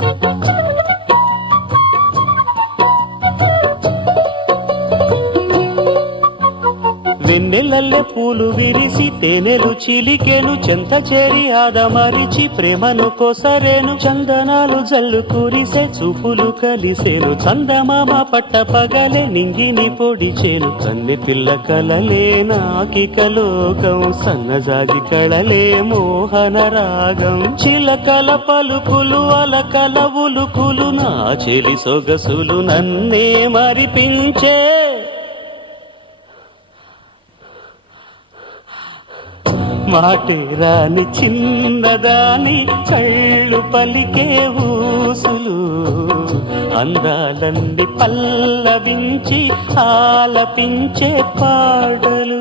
Thank you. వెన్నెలల్లే పూలు విరిసి తేనెలు చిలికెను చెంత చేరి ఆదమరిచి ప్రేమను కోసరేను చందనాలు జల్లు కూరిసే చూపులు కలిసేను చందమామ పట్ట పగలే నింగిని పొడిచేను కన్నె పిల్ల కలలే నాకిక లోకం సన్నజాగి కళలే మోహన రాగం చిలకల పలుకులు అలకల ఉలుకులు నా చెలి సొగసులు నన్నే మరిపించే మాటు రాని చిన్నదాని చైళ్ళు పలికే ఊసులు అందాలండి పల్లవించి ఆలపించే పాటలు